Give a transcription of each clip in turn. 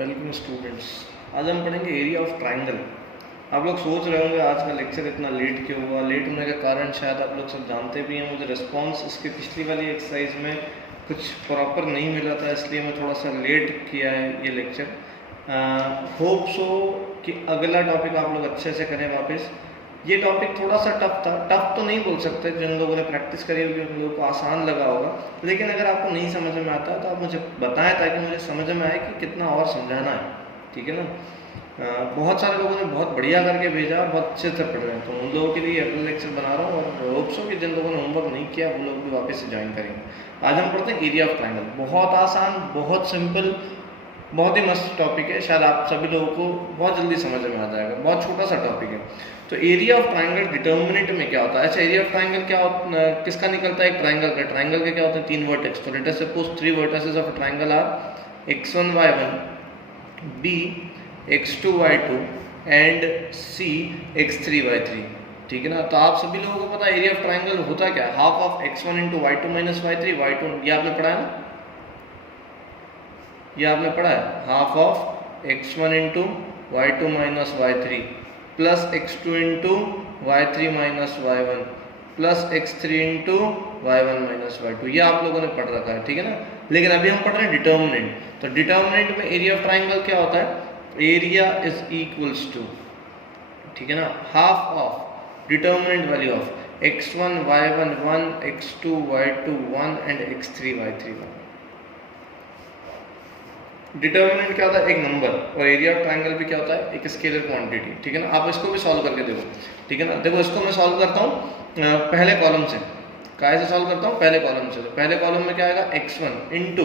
Welcome students. आज हम पढ़ेंगे एरिया ऑफ ट्राइंगल। आप लोग सोच रहे होंगे आज का लेक्चर इतना लेट क्यों हुआ। लेट होने का कारण शायद आप लोग सब जानते भी हैं। मुझे रिस्पांस इसके पिछली वाली एक्सरसाइज में कुछ प्रॉपर नहीं मिला था, इसलिए मैं थोड़ा सा लेट किया है ये लेक्चर। होप सो कि अगला टॉपिक आप लोग अच्छे से करें वापस। ये टॉपिक थोड़ा सा टफ था, टफ तो नहीं बोल सकते, जिन लोगों ने प्रैक्टिस करी होगी उन लोगों को आसान लगा होगा, लेकिन अगर आपको नहीं समझ में आता तो आप मुझे बताएं ताकि मुझे समझ में आए कि कितना और समझाना है, ठीक है ना। बहुत सारे लोगों ने बहुत बढ़िया करके भेजा, बहुत अच्छे से पढ़ रहे हैं, तो उन लोगों के लिए अगला लेक्चर बना रहा हूँ और होप सो कि जिन लोगों ने होमवर्क नहीं किया वो लोग भी वापस से ज्वाइन करेंगे। आज हम पढ़ते हैं एरिया ऑफ ट्राइंगल। बहुत आसान, बहुत सिंपल, बहुत ही मस्त टॉपिक है। शायद आप सभी लोगों को बहुत जल्दी समझ में आ जाएगा। बहुत छोटा सा टॉपिक है। तो एरिया ऑफ ट्राइंगल डिटर्मिनेंट में क्या होता है? अच्छा, एरिया ऑफ ट्राइंगल क्या किसका निकलता है? एक ट्राइंगल का। ट्राइंगल के क्या होते हैं? 3 वर्टेक्स। तो let us suppose 3 vertices of a triangle are x1 y1, b x2 y2 and c x3 y3, ठीक है ना। तो आप सभी लोगों को पता है एरिया ऑफ ट्राइंगल होता क्या है? Half of x1 into y2 minus y3, y2 ये आपने पढ़ा है ना, ये आपने पढ़ा है। Half of x1 into y2 minus y3 plus x2 into y3 minus y1 plus x3 into y1 minus y2, ये आप लोगों ने पढ़ रखा है, ठीक है ना। लेकिन अभी हम पढ़ रहे हैं डिटर्मिनेंट। तो डिटर्मिनेंट में एरिया ऑफ ट्राइंगल क्या होता है? एरिया इज इक्वल्स टू, ठीक है ना, half of determinant value of x1 y1 1, x2 y2 1 and x3 y3 1। Determinant क्या होता है? एक नंबर। और एरिया ऑफ ट्राइंगल भी क्या होता है? एक स्केलर क्वांटिटी, ठीक है ना। आप इसको भी सॉल्व करके देखो, ठीक है ना। देखो इसको मैं सॉल्व करता हूँ पहले कॉलम से। कैसे सॉल्व करता हूँ? पहले कॉलम से। तो पहले कॉलम में क्या आएगा? x1 इंटू,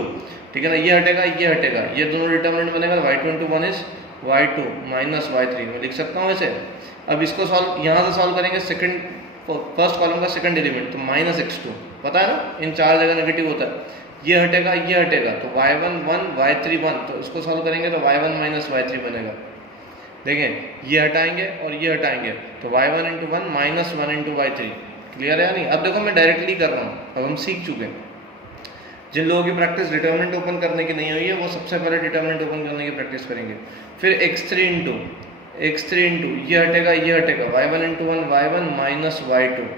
ठीक है ना, ये हटेगा, ये हटेगा, ये दोनों डिटर्मिनेंट बनेगा। y2 into 1 is y2 minus y3, मैं लिख सकता हूँ ऐसे। अब इसको सॉल्व यहाँ से सॉल्व करेंगे फर्स्ट कॉलम का सेकंड एलिमेंट, तो माइनस x2, पता है ना, इन चार जगह नेगेटिव होता है। ये हटेगा, ये हटेगा, तो y1 1 y3 1, तो इसको सॉल्व करेंगे तो y1 माइनस y3 बनेगा। देखें, ये हटाएंगे और ये हटाएंगे, तो y1 into 1 minus 1 into y3। Clear है या नहीं? अब देखो मैं डायरेक्टली कर रहा हूँ, अब हम सीख चुके हैं। जिन लोगों की प्रैक्टिस डिटर्मिनेंट ओपन करने की नहीं हुई है वो सबसे पहले डिटर्मिनेंट ओपन करने की प्रैक्टिस करेंगे। फिर x3 इंटू ये हटेगा, ये हटेगा, y1 into 1 y1 minus y2।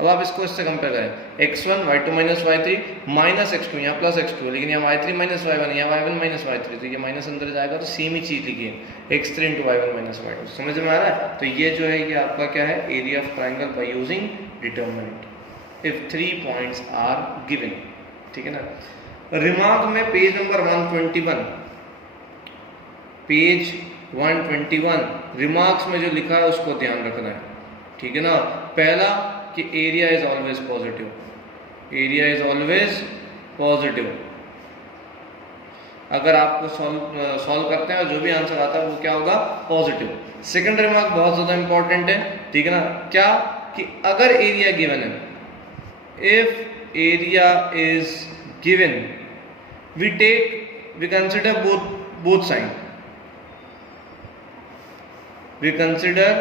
अब आप इसको इससे कंपेयर करें, x1 y2 minus y3 minus x2, यहाँ प्लस x2, लेकिन यहाँ y3 माइनस y1, यहाँ y1 माइनस y3, तो ये माइनस अंदर जाएगा तो सेम ही चीज़ लिखिए, x3 into y1 minus y2। समझ में आ रहा है? तो ये जो है ये आपका क्या है? Area of triangle by using determinant if 3 points are given, ठीक है ना। रिमार्क में पेज नंबर 121, पेज 121 रिमार्क्स में जो लिखा है उसको ध्यान रखना है, ठीक है ना। पहला कि area is always positive, area is always positive. अगर आपको सॉल्व करते हैं और जो भी आंसर आता है वो क्या होगा? पॉजिटिव। सेकंड रिमार्क बहुत ज्यादा इंपॉर्टेंट है, ठीक है ना। क्या कि अगर एरिया गिवन है, if area is given we consider both side, we consider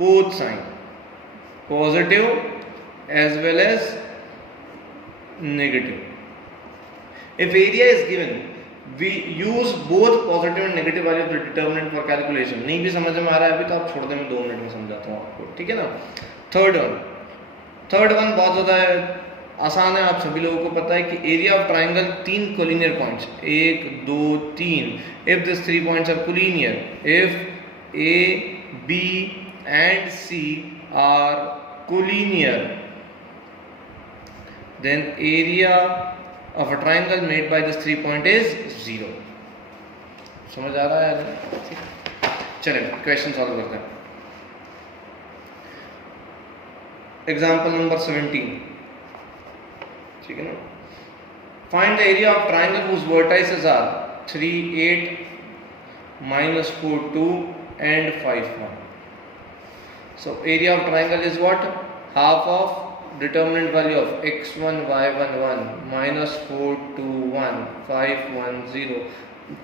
both sign, positive as well as negative. If area is given, we use both positive and negative value of the determinant for calculation. नहीं भी समझ में आ रहा है अभी तो आप छोड़ दें, मैं 2 मिनट में समझाता हूँ आपको, ठीक है ना। थर्ड वन बहुत ज़्यादा आसान है, आप सभी लोगों को पता है कि area of triangle 3 collinear points, 1 2 3, if this 3 points are collinear, if A B and C are collinear, then area of a triangle made by this 3 point is 0. समझ आ रहा है? चलिए क्वेश्चन सॉल्व करते हैं। एग्जाम्पल नंबर 17, ठीक है ना। Find the area of triangle whose vertices are 3 8 minus 4 2 and 5 1. So area of triangle is what? Half of determinant value of x1 y1 1 minus 4 2 1 5 1 0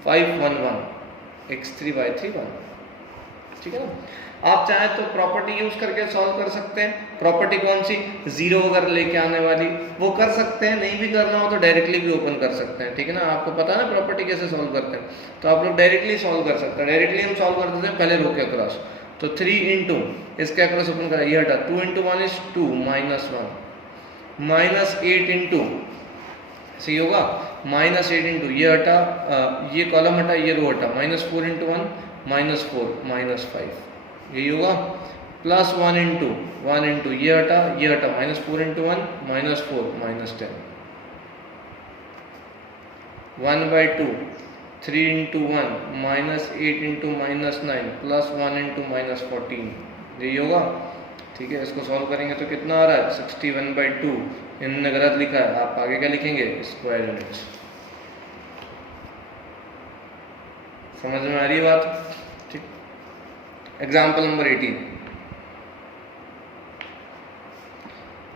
5 1 1 x3 y3 1, ठीक है ना। आप चाहे तो प्रॉपर्टी यूज करके सॉल्व कर सकते हैं, प्रॉपर्टी कौन सी, जीरो वगैरह लेके आने वाली, वो कर सकते हैं, नहीं भी करना हो तो डायरेक्टली भी ओपन कर सकते हैं, ठीक है ना। आपको पता है ना प्रॉपर्टी कैसे सॉल्व करते हैं, तो आप लोग डायरेक्टली सॉल्व कर सकते हैं। डायरेक्टली हम सॉल्व कर देते हैं पहले रो के अक्रॉस, तो 3 इंटू इसके अक्रॉस ओपन करा, ये हटा, 2 इंटू 1 इज 2 -1 माइनस 8 इंटू, सही होगा, -8 इंटू ये हटा, ये कॉलम हटा, ये रो हटा, -4 इंटू 1 -4 -5, यही होगा, प्लस 1 इंटू ये हटा -4 into 1 -4 -10, 1/2 3 into 1 -8 into -9 plus 1 into -14, यही होगा, ठीक है। इसको सॉल्व करेंगे तो कितना आ रहा है 61/2, इन्होंने गलत लिखा है, आप आगे क्या लिखेंगे, स्क्वायर यूनिट्स। समझ में आ रही है बात, ठीक। Example number 18,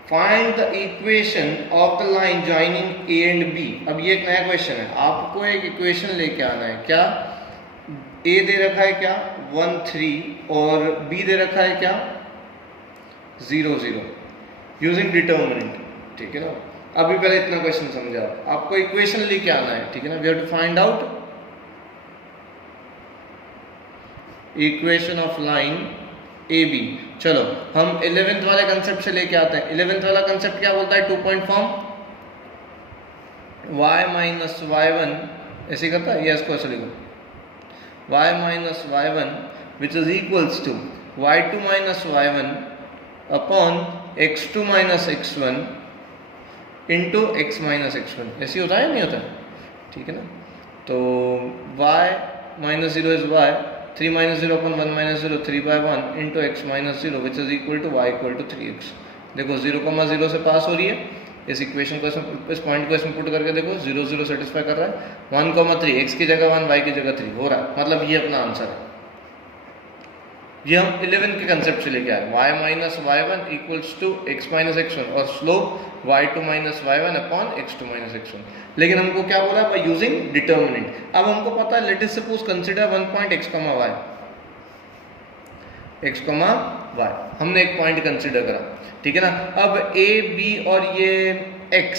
find the equation of the line joining A and B. अब ये एक नया क्वेश्चन है, आपको एक इक्वेशन लेके आना है, क्या ए दे रखा है क्या 1 3 और बी दे रखा है क्या 0 0 यूजिंग डिटर्मिनेंट, ठीक है ना। अभी पहले इतना क्वेश्चन समझा, आपको इक्वेशन लेके आना है, ठीक है ना। We have to find out equation of line A B. चलो हम 11th वाले कंसेप्ट से लेके आते हैं। 11th वाला कंसेप्ट क्या बोलता है, 2 point form, y minus y1 ऐसे करता है, या इसको ऐसे लिखो, y minus y1 which is equals to y2 minus y1 upon x2 minus x1 into x minus x1, ऐसे होता है नहीं होता, ठीक है ना। तो y minus 0 is y, 3 minus 0 upon 1 minus 0, 3/1 into x minus 0 which is equal to y equal to 3x। देखो 0,0 से पास हो रही है, इस इक्वेशन को इस पॉइंट को इसमें पुट करके देखो 0 0 सेटिस्फाई कर रहा है, 1,3 x की जगह 1 y की जगह 3 हो रहा है, मतलब ये अपना आंसर है। ये हम 11 के कंसेप्ट से लेके आए, y minus y1 equals to x minus x1 और slope y2 minus y1 upon x2 minus x1। लेकिन हमको क्या बोला है, बाय यूजिंग डिटर्मिनेंट। अब हमको पता है, late us suppose consider 1 point x, y, x, y, हमने एक पॉइंट कंसीडर करा, ठीक है ना। अब a b और ये x,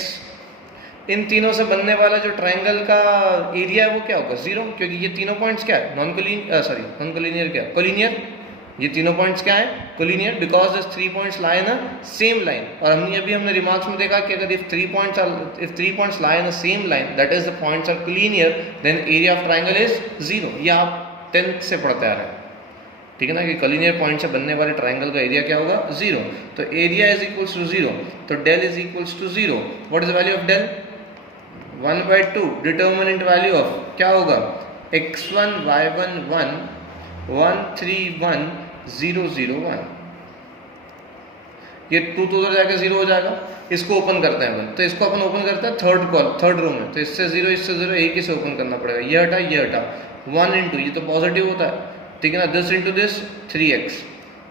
इन तीनों से बनने वाला जो ट्राइंगल का एरिया है वो क्या होगा 0, क्योंकि ये तीनों पॉइंट्स क्या है, नॉन कोलिनियर, क्या कोलिनियर, ये तीनों पॉइंट्स क्या है collinear, because this 3 points lie in a same line. और हमने रिमार्क्स में देखा कि अगर if 3 points lie in a same line, that is the points are collinear, then area of triangle is 0। ये आप 10th से पढ़ते आ रहे हैं, ठीक है ना, कि कोलिनियर पॉइंट से बनने वाले ट्राइंगल का एरिया क्या होगा 0। तो एरिया इज इक्वल्स टू 0, तो del is equals to 0। What is the value of del, 1/2 determinant value of क्या होगा x1 y1 1 1 3 1 0 0 1, ये 2 तो उधर जाकर 0 हो जाएगा। इसको ओपन करते हैं अपन, तो इसको अपन ओपन करते हैं थर्ड रो में, तो इससे 0 एक ही से ओपन करना पड़ेगा, ये हटा 1 इंटू, ये तो पॉजिटिव होता है, ठीक है ना, this into this 3x,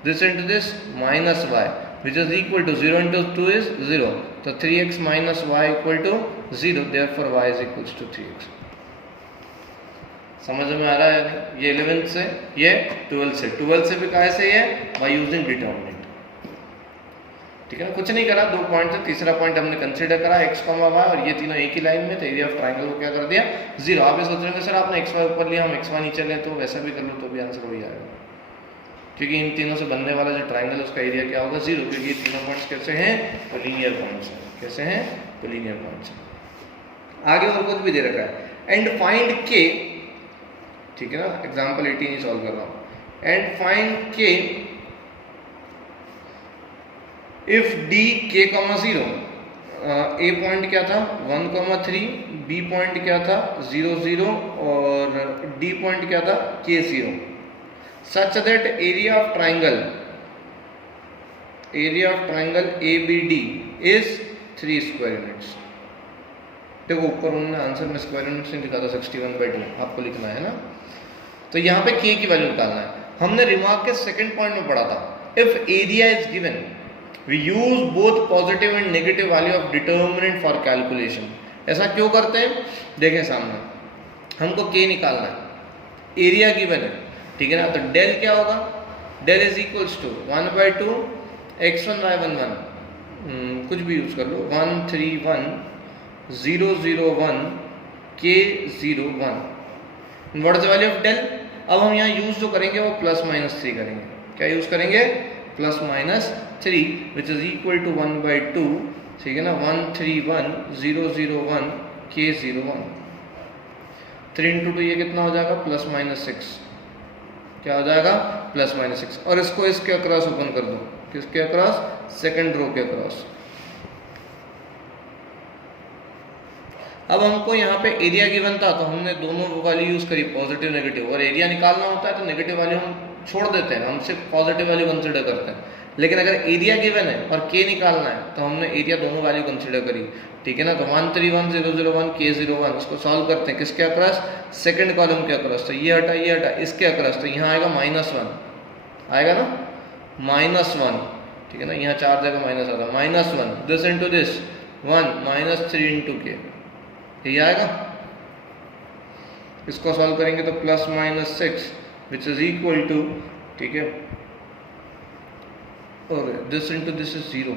this into this minus y which is equal to 0 into 2 is 0, तो 3x minus y equal to 0, therefore y is equals to 3x। समझ में आ रहा है नहीं, ये 11th से, ये 12th से भी कैसे है, बाय यूजिंग डिटर्मिनेंट, ठीक है ना। कुछ नहीं करा, 2 पॉइंट थे, तीसरा पॉइंट हमने कंसीडर करा x, y और ये तीनों एक ही लाइन में थे, एरिया ऑफ ट्राइंगल को क्या कर दिया 0। आप ये सोच रहे हैं सर आपने xy ऊपर लिया, हम xy नीचे लें, तो वैसा भी कर लो तो भी आंसर वही आएगा, क्योंकि इन तीनों से बनने वाला जो ट्राइंगल है उसका एरिया क्या होगा 0, क्योंकि ये तीनों पॉइंट्स कैसे हैं कोलिनियर पॉइंट्स हैं, कैसे हैं कोलिनियर पॉइंट्स हैं। आगे और कुछ भी दे रखा है, एंड फाइंड k, ठीक है ना, एग्जाम्पल 18 ही सॉल्व कर रहा हूँ, and find k if d k, 0, a point क्या था 1,3, b पॉइंट क्या था 0 0 और d पॉइंट क्या था k 0, such that area of triangle ABD is 3 square units. देखो ऊपर उन्होंने आंसर में स्क्वायर यूनिट्स नहीं लिखा था, 61/2 आपको लिखना है ना। तो यहाँ पे k की वैल्यू निकालना है। हमने रिमार्क के सेकंड पॉइंट में पढ़ा था, if area is given we use both positive and negative value of determinant for calculation. ऐसा क्यों करते हैं, देखें सामने, हमको k निकालना है, एरिया गिवन है, ठीक है ना। तो डेल क्या होगा, del is equals to 1/2 x1y11 कुछ भी यूज कर लो, 131,001 K01 what is the value of del. अब हम यहाँ यूज जो करेंगे वो प्लस माइनस 3 करेंगे। क्या यूज करेंगे? Plus minus 3 which is equal to 1/2, ठीक है ना, 131,001 K01। 3 × 2 ये कितना हो जाएगा? Plus minus 6। क्या हो जाएगा? Plus minus 6। और इसको इसके अक्रॉस ओपन कर दो। किसके अक्रॉस? सेकंड रो के अक्रॉस। अब हमको यहाँ पे एरिया गिवन था तो हमने दोनों वैल्यू यूज करी, पॉजिटिव नेगेटिव। और एरिया निकालना होता है तो नेगेटिव वैल्यू हम छोड़ देते हैं, हम सिर्फ पॉजिटिव वैल्यू कंसिडर करते हैं। लेकिन अगर एरिया गिवन है और के निकालना है तो हमने एरिया दोनों वैल्यू कंसिडर करी, ठीक है ना। तो 131,001 K01 इसको सॉल्व करते हैं किसके अक्रॉस? सेकंड कॉलम के अक्रॉस। तो ये हटा इसके अक्रॉस, तो यहाँ आएगा -1 आएगा ना, -1, ठीक है ना। यहाँ 4 जगह माइनस आता है, -1 दिस इंटू दिस 1 -3 इंटू के, ये आएगा। इसको सॉल्व करेंगे तो plus minus 6 which is equal to, ठीक है, और this into this is 0,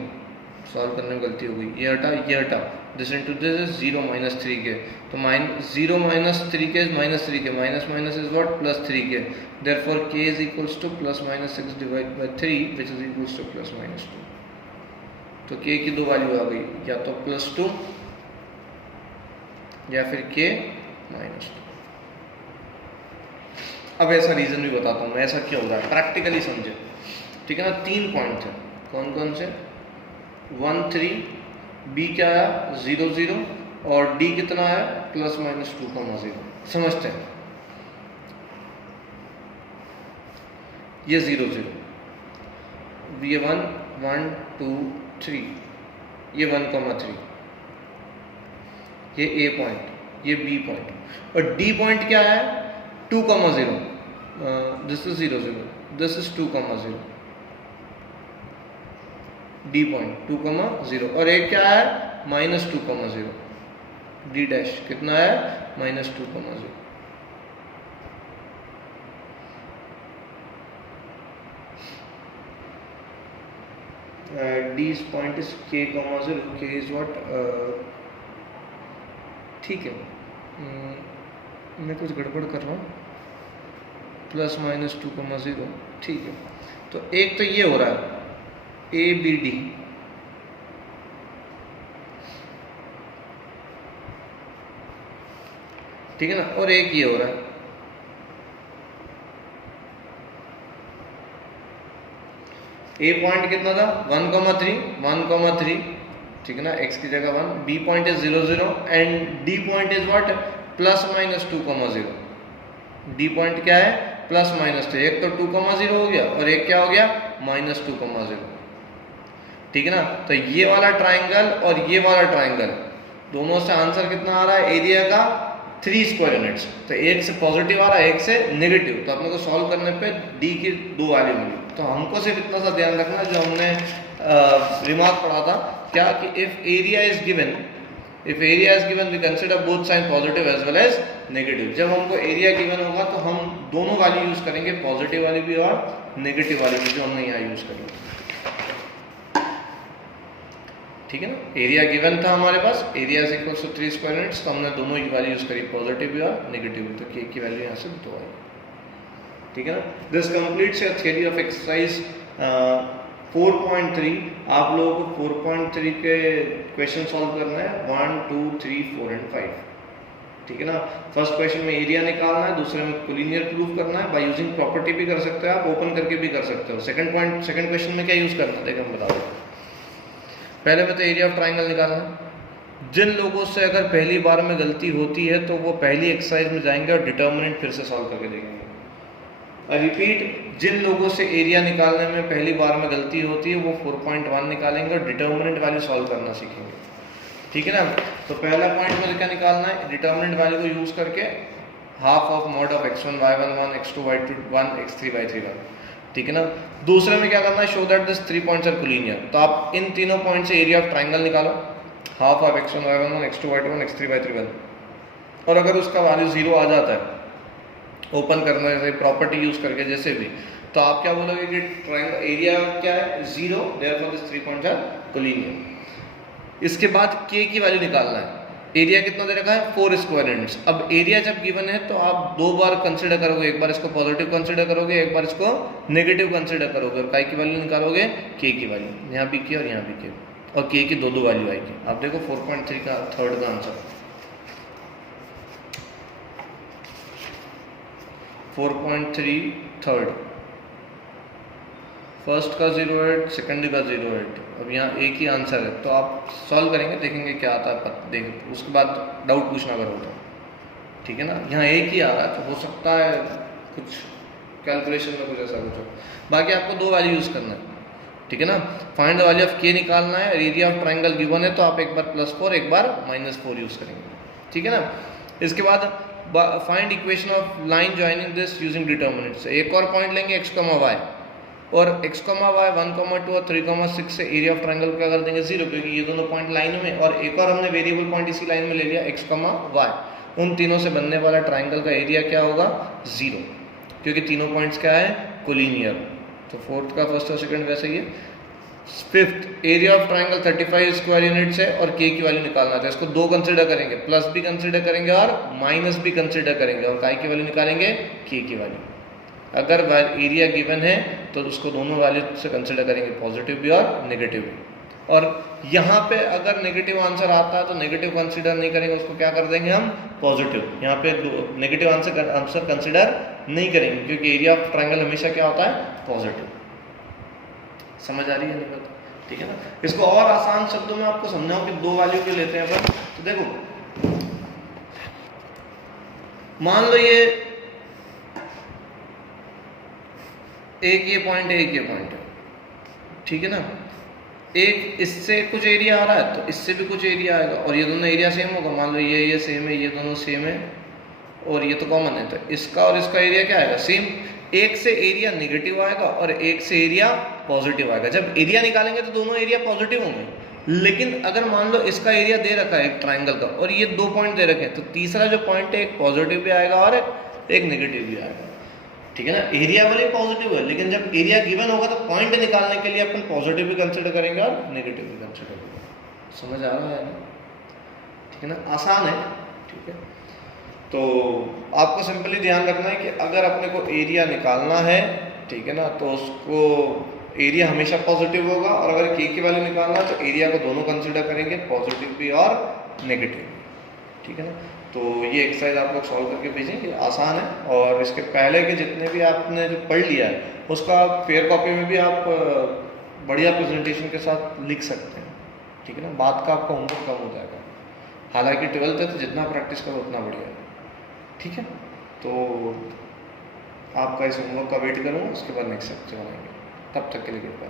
solve करने में गलती हो गई, ये हटा दिस इंटू दिस इज 0 -3 के। तो 0 -3 के इज -3 के, माइनस माइनस इज व्हाट? +3 के। Therefore k is equals two plus minus 6 divide by 3 which is equals two plus minus 2। तो k की दो वैल्यू आ गई, या तो +2 या फिर k -2। अब ऐसा रीजन भी बताता हूँ मैं, ऐसा क्यों हो रहा है, प्रैक्टिकली समझे, ठीक है ना। 3 पॉइंट थे, कौन कौन से? 1 3, b क्या आया? 0 0, और d कितना आया? ±2,0। समझते हैं, ये 0 0, ये 1 1 2 3, ये 1,3, ये a पॉइंट, ये b पॉइंट, और d पॉइंट क्या है? 2,0, this is 0 0, this is 2,0, d point 2,0, और एक क्या है? -2,0, d डैश कितना है? -2,0। d point is k,0, k is what? ठीक है, मैं कुछ गड़बड़ कर रहा हूँ, ±2,0, ठीक है। तो एक तो ये हो रहा है ABD, ठीक है ना, और एक ये हो रहा है A पॉइंट कितना था? 1,3, ठीक है ना, x की जगह 1, b point is 0 0, and d point is what? +-2,0। d point क्या है? +-2, एक तो 2,0 हो गया और एक क्या हो गया? -2,0, ठीक है ना। तो ये वाला ट्राइंगल और ये वाला ट्राइंगल, दोनों से आंसर कितना आ रहा है एरिया का? 3 स्क्वायर यूनिट्स। तो एक से पॉजिटिव आ रहा है, एक से नेगेटिव। तो अपने को सॉल्व करने पे d की 2 वैल्यू मिली। तो हमको सिर्फ इतना सा ध्यान रखना जो हमने रिमार्क पढ़ा था, क्या कि if area is given we consider both sign positive as well as negative. जब हमको एरिया गिवन होगा तो हम दोनों वैल्यू यूज करेंगे, पॉजिटिव वाली भी और नेगेटिव वाली भी, जो हमने यहाँ यूज करी, ठीक है ना। एरिया गिवन था हमारे पास, area is equals to 3 square units, तो हमने दोनों ही वैल्यू यूज करी, पॉजिटिव भी और नेगेटिव भी। तो k की वैल्यू यहाँ से 2 आई, ठीक है ना। This completes your theory of exercise 4.3। आप लोगों को 4.3 के क्वेश्चन सॉल्व करना है, 1 2 3 4 एंड 5, ठीक है ना। फर्स्ट क्वेश्चन में एरिया निकालना है, दूसरे में कोलिनियर प्रूफ करना है, बाय यूजिंग प्रॉपर्टी भी कर सकते हो आप, ओपन करके भी कर सकते हो। सेकंड क्वेश्चन में क्या यूज करना है देखो हम बता दें। पहले में तो एरिया ऑफ ट्राइंगल निकालना है। जिन लोगों से अगर पहली बार में गलती होती है तो वो पहली एक्सरसाइज में जाएंगे और डिटर्मिनेंट फिर से सॉल्व करके देखेंगे। रिपीट, जिन लोगों से एरिया निकालने में पहली बार में गलती होती है वो 4.1 निकालेंगे और डिटर्मिनेंट वैल्यू सॉल्व करना सीखेंगे, ठीक है ना। तो पहला पॉइंट में क्या निकालना है? डिटर्मिनेंट वैल्यू को यूज करके half of mod of x1 y11 x2 y21 x3 y31, ठीक है ना। दूसरे में क्या करना है? Show that this 3 points are collinear. तो आप इन तीनों पॉइंट से एरिया ऑफ ट्राइंगल निकालो, half of x1 y11 x2 y21 x3 y31, और अगर उसका वैल्यू 0 आ जाता है, ओपन करना जैसे प्रॉपर्टी यूज करके जैसे भी, तो तो आप क्या बोलोगे कि ट्रायंगल एरिया क्या है 0, therefore this 3 points are collinear. इसके बाद के की वैल्यू निकालना है। एरिया कितना दे रखा है 4 स्क्वायर यूनिट्स। अब एरिया जब गिवन है तो आप दो बार कंसिडर करोगे, एक बार इसको पॉजिटिव कंसिडर करोगे, एक बार इसको नेगेटिव कंसिडर करोगे और काय की वैल्यू निकालोगे के की वैल्यू, यहाँ भी के और यहाँ भी के, और के की दो वैल्यू आएगी। आप देखो 4.3 का थर्ड का आंसर 4.3 थर्ड, फर्स्ट का 0.8, सेकंड का 0.8। अब यहाँ एक ही आंसर है तो आप सॉल्व करेंगे, देखेंगे क्या आता है, देखें उसके बाद डाउट पूछना अगर हो तो, ठीक है ना। यहाँ एक ही आ रहा है तो हो सकता है कुछ कैलकुलेशन में कुछ ऐसा कुछ हो। बाकी आपको दो वैल्यू यूज़ करना है, ठीक है ना। फाइंड द वैल्यू ऑफ के निकालना है, एरिया ऑफ ट्राइंगल गिवन है तो आप एक बार +4 एक बार -4 यूज़ करेंगे, ठीक है ना। इसके बाद find equation of line joining this using determinants. एक और पॉइंट लेंगे x, y और x, y 1, 2 और 3, 6 से एरिया ऑफ ट्रायंगल क्या कर देंगे 0, क्योंकि ये दोनों पॉइंट लाइन में, और एक और हमने वेरिएबल पॉइंट इसी लाइन में ले लिया x, y। उन तीनों से बनने वाला ट्रायंगल का एरिया क्या होगा 0, क्योंकि तीनों पॉइंट्स क्या है कोलिनियर। तो फोर्थ का फर्स्ट और सेकंड वैसे ही है। Fifth, area of triangle 35 square units है और के की वैल्यू निकालना है। इसको दो कंसिडर करेंगे, प्लस भी कंसिडर करेंगे और माइनस भी कंसिडर करेंगे, और काय की वैल्यू निकालेंगे के की वैल्यू। अगर एरिया गिवन है तो उसको दोनों वैल्यू से कंसिडर करेंगे, पॉजिटिव भी और नेगेटिव भी। और यहाँ पे अगर नेगेटिव आंसर आता है तो नेगेटिव कंसिडर नहीं करेंगे, उसको क्या कर देंगे हम पॉजिटिव। यहाँ पे नेगेटिव आंसर कंसिडर नहीं करेंगे, क्योंकि एरिया ऑफ ट्रायंगल हमेशा क्या होता है पॉजिटिव। समझ आ रही है नहीं बात, ठीक है ना। इसको और आसान शब्दों में आपको समझाऊं कि दो वैल्यू के लेते हैं अपन, तो देखो मान लो ये एक ये पॉइंट है, एक ये पॉइंट है, ठीक है ना। एक इससे कुछ एरिया आ रहा है तो इससे भी कुछ एरिया आएगा, और ये दोनों एरिया सेम होगा। मान लो ये सेम है, ये दोनों सेम है, और ये तो कॉमन है, तो इसका और इसका एरिया क्या आएगा सेम। एक से एरिया नेगेटिव आएगा और एक से एरिया पॉजिटिव आएगा। जब एरिया निकालेंगे तो दोनों एरिया पॉजिटिव होंगे, लेकिन अगर मान लो इसका एरिया दे रखा है एक ट्राइंगल का और ये दो पॉइंट दे रखे हैं, तो तीसरा जो पॉइंट है एक पॉजिटिव भी आएगा और एक नेगेटिव भी आएगा, ठीक है ना। एरिया वाले पॉजिटिव है, लेकिन जब एरिया गिवन होगा तो पॉइंट निकालने के लिए अपन पॉजिटिव भी कंसिडर करेंगे और नेगेटिव भी कंसिडर करेंगे। समझ आ रहा है ना, ठीक है ना, आसान है, ठीक है। तो आपको सिंपली ध्यान रखना है कि अगर अपने को एरिया निकालना है, ठीक है ना, तो उसको एरिया हमेशा पॉजिटिव होगा, और अगर के की वैल्यू निकालना है तो एरिया को दोनों कंसिडर करेंगे, पॉजिटिव भी और नेगेटिव, ठीक है ना। तो ये एक्सरसाइज आप लोग सॉल्व करके भेजेंगे, आसान है। और इसके पहले के जितने भी आपने जो पढ़ लिया है उसका फेयर कॉपी में भी आप बढ़िया प्रेजेंटेशन के साथ लिख सकते हैं, ठीक है ना। बात का आपका होमवर्क कम हो जाएगा, हालांकि 12th है तो जितना प्रैक्टिस करो उतना बढ़िया है, ठीक है। तो आपका इस होमवर्क का वेट करूँगा, उसके बाद नेक्स्ट लेक्चर बनाएंगे। तब तक के लिए गुड बाय।